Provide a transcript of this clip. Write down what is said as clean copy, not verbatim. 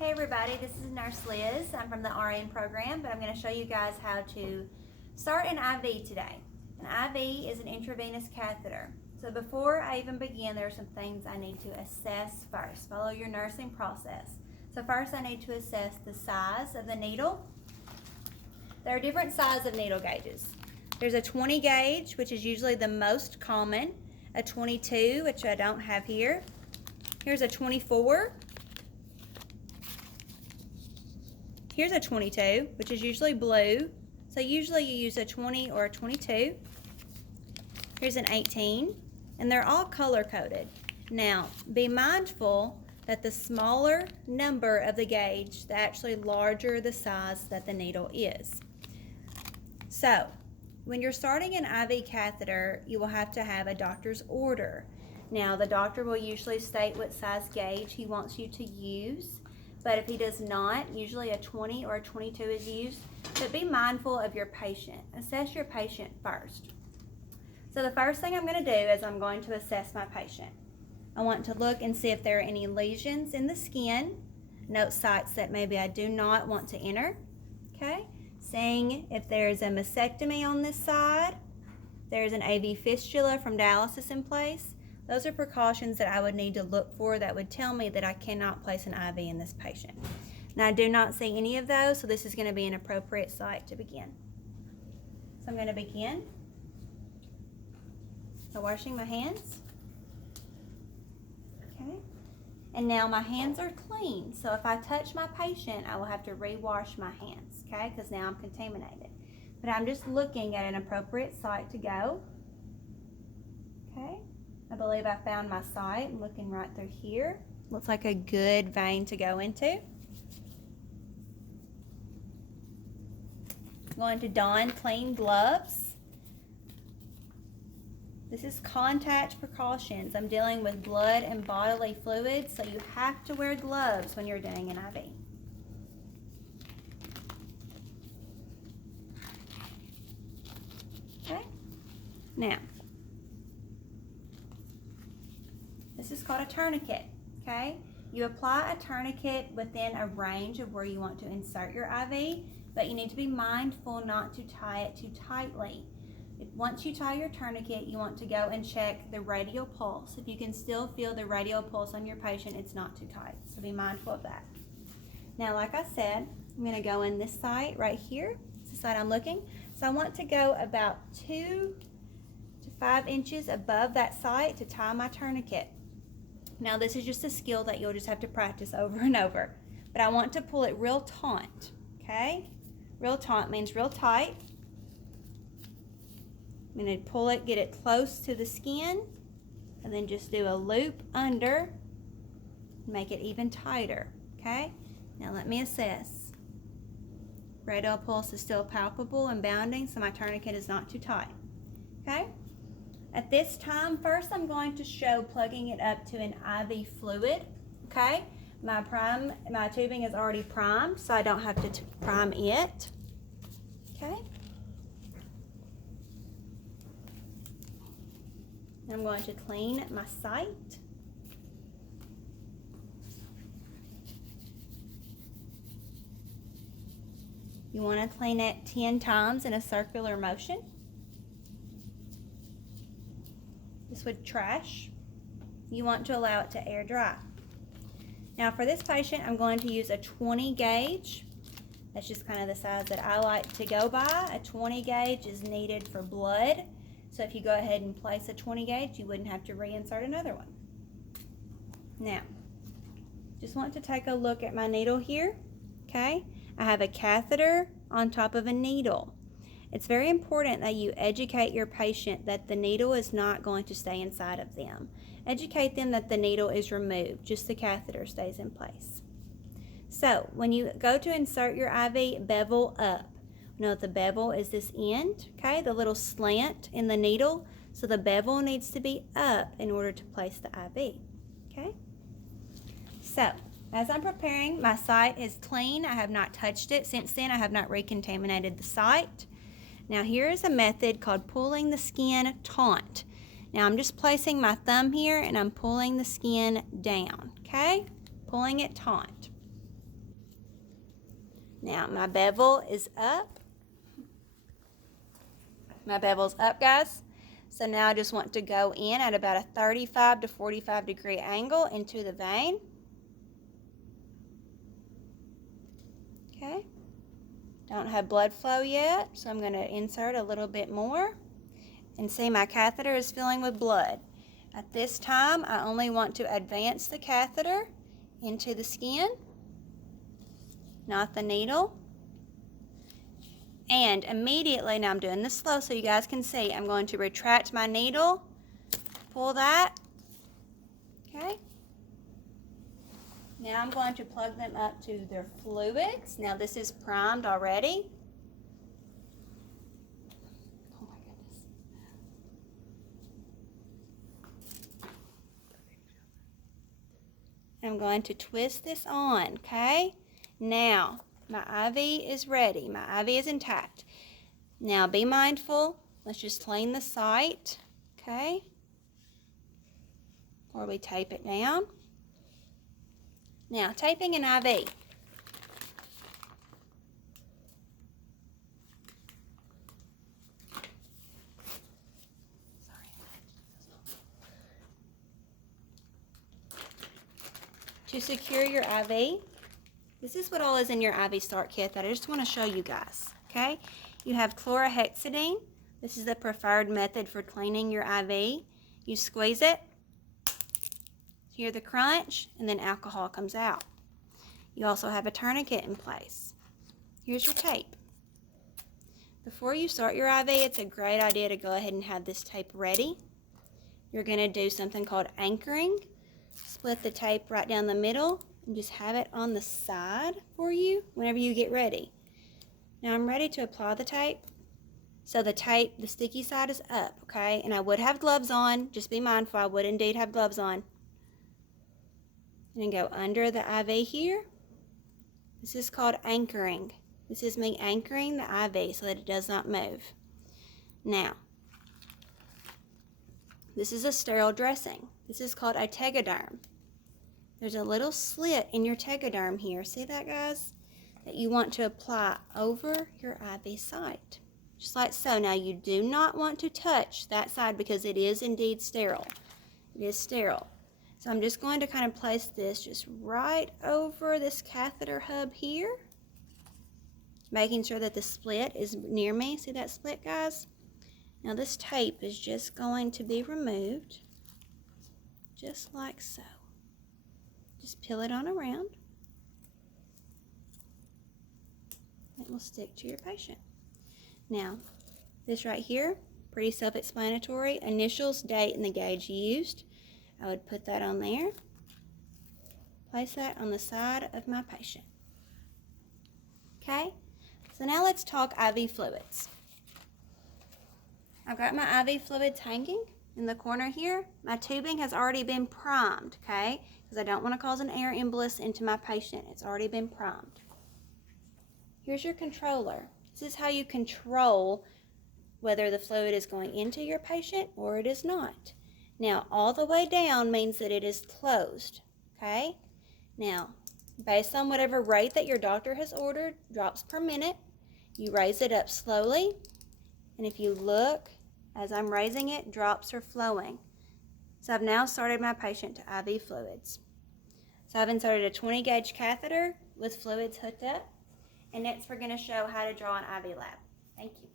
Hey everybody, this is Nurse Liz. I'm from the RN program, but I'm going to show you guys how to start an IV today. An IV is an intravenous catheter. So before I even begin, there are some things I need to assess first. Follow your nursing process. So first I need to assess the size of the needle. There are different sizes of needle gauges. There's a 20 gauge, which is usually the most common, a 22, which I don't have here. Here's a 24. Here's a 22, which is usually blue. So usually you use a 20 or a 22. Here's an 18, and they're all color-coded. Now, be mindful that the smaller number of the gauge, the actually larger the size that the needle is. So, when you're starting an IV catheter, you will have to have a doctor's order. Now, the doctor will usually state what size gauge he wants you to use. But if he does not, usually a 20 or a 22 is used. But be mindful of your patient. Assess your patient first. So the first thing I'm going to do is I'm going to assess my patient. I want to look and see if there are any lesions in the skin. Note sites that maybe I do not want to enter. Okay? Seeing if there's a mastectomy on this side. There's an AV fistula from dialysis in place. Those are precautions that I would need to look for that would tell me that I cannot place an IV in this patient. Now I do not see any of those, so this is going to be an appropriate site to begin. So I'm going to begin by washing my hands. Okay. And now my hands are clean, so if I touch my patient, I will have to re-wash my hands, okay, because now I'm contaminated. But I'm just looking at an appropriate site to go. Okay. I believe I found my site. I'm looking right through here. Looks like a good vein to go into. I'm going to don clean gloves. This is contact precautions. I'm dealing with blood and bodily fluids, so you have to wear gloves when you're doing an IV. Okay? Now, this is called a tourniquet, okay? You apply a tourniquet within a range of where you want to insert your IV, but you need to be mindful not to tie it too tightly. Once you tie your tourniquet, you want to go and check the radial pulse. If you can still feel the radial pulse on your patient, it's not too tight, so be mindful of that. Now, like I said, I'm gonna go in this site right here. It's the site I'm looking. So I want to go about 2 to 5 inches above that site to tie my tourniquet. Now this is just a skill that you'll just have to practice over and over. But I want to pull it real taut, okay? Real taut means real tight. I'm going to pull it, get it close to the skin, and then just do a loop under, make it even tighter, okay? Now let me assess. Radial pulse is still palpable and bounding, so my tourniquet is not too tight, okay? At this time, first I'm going to show plugging it up to an IV fluid, okay? My tubing is already primed, so I don't have to prime it, okay? I'm going to clean my site. You want to clean it 10 times in a circular motion. This would trash. You want to allow it to air dry. Now for this patient, I'm going to use a 20 gauge. That's just kind of the size that I like to go by. A 20 gauge is needed for blood. So if you go ahead and place a 20 gauge, you wouldn't have to reinsert another one. Now, just want to take a look at my needle here, okay? I have a catheter on top of a needle. It's very important that you educate your patient that the needle is not going to stay inside of them. Educate them that the needle is removed, just the catheter stays in place. So, when you go to insert your IV, bevel up. Note the bevel is this end, okay, the little slant in the needle. So the bevel needs to be up in order to place the IV, okay? So, as I'm preparing, my site is clean. I have not touched it. Since then, I have not recontaminated the site. Now here is a method called pulling the skin taut. Now I'm just placing my thumb here and I'm pulling the skin down, okay? Pulling it taut. Now my bevel is up. My bevel's up, guys. So now I just want to go in at about a 35 to 45 degree angle into the vein. Okay. Don't have blood flow yet, so I'm going to insert a little bit more. And see, my catheter is filling with blood. At this time, I only want to advance the catheter into the skin, not the needle. And immediately, now I'm doing this slow so you guys can see, I'm going to retract my needle, pull that, okay? Now I'm going to plug them up to their fluids. Now this is primed already. Oh my goodness. I'm going to twist this on, okay? Now, my IV is ready. My IV is intact. Now be mindful. Let's just clean the site, okay? Or we tape it down. Now, taping an IV. To secure your IV, this is what all is in your IV start kit that I just want to show you guys, okay? You have chlorhexidine. This is the preferred method for cleaning your IV. You squeeze it, hear the crunch, and then alcohol comes out. You also have a tourniquet in place. Here's your tape. Before you start your IV, it's a great idea to go ahead and have this tape ready. You're going to do something called anchoring. Split the tape right down the middle and just have it on the side for you whenever you get ready. Now I'm ready to apply the tape. So the tape, the sticky side is up, okay? And I would have gloves on. Just be mindful, I would indeed have gloves on. And then go under the IV here. This is called anchoring. This is me anchoring the IV so that it does not move. Now, this is a sterile dressing. This is called a tegaderm. There's a little slit in your tegaderm here. See that, guys? That you want to apply over your IV site. Just like so. Now, you do not want to touch that side because it is indeed sterile. It is sterile. So I'm just going to kind of place this just right over this catheter hub here. Making sure that the split is near me. See that split, guys? Now this tape is just going to be removed. Just like so. Just peel it on around. It will stick to your patient. Now, this right here, pretty self-explanatory. Initials, date, and the gauge used. I would put that on there. Place that on the side of my patient. Okay, so now let's talk IV fluids. I've got my IV fluids hanging in the corner here. My tubing has already been primed, okay, because I don't want to cause an air embolus into my patient. It's already been primed. Here's your controller. This is how you control whether the fluid is going into your patient or it is not. Now, all the way down means that it is closed, okay? Now, based on whatever rate that your doctor has ordered, drops per minute, you raise it up slowly. And if you look, as I'm raising it, drops are flowing. So I've now started my patient to IV fluids. So I've inserted a 20 gauge catheter with fluids hooked up. And next we're going to show how to draw an IV lab. Thank you.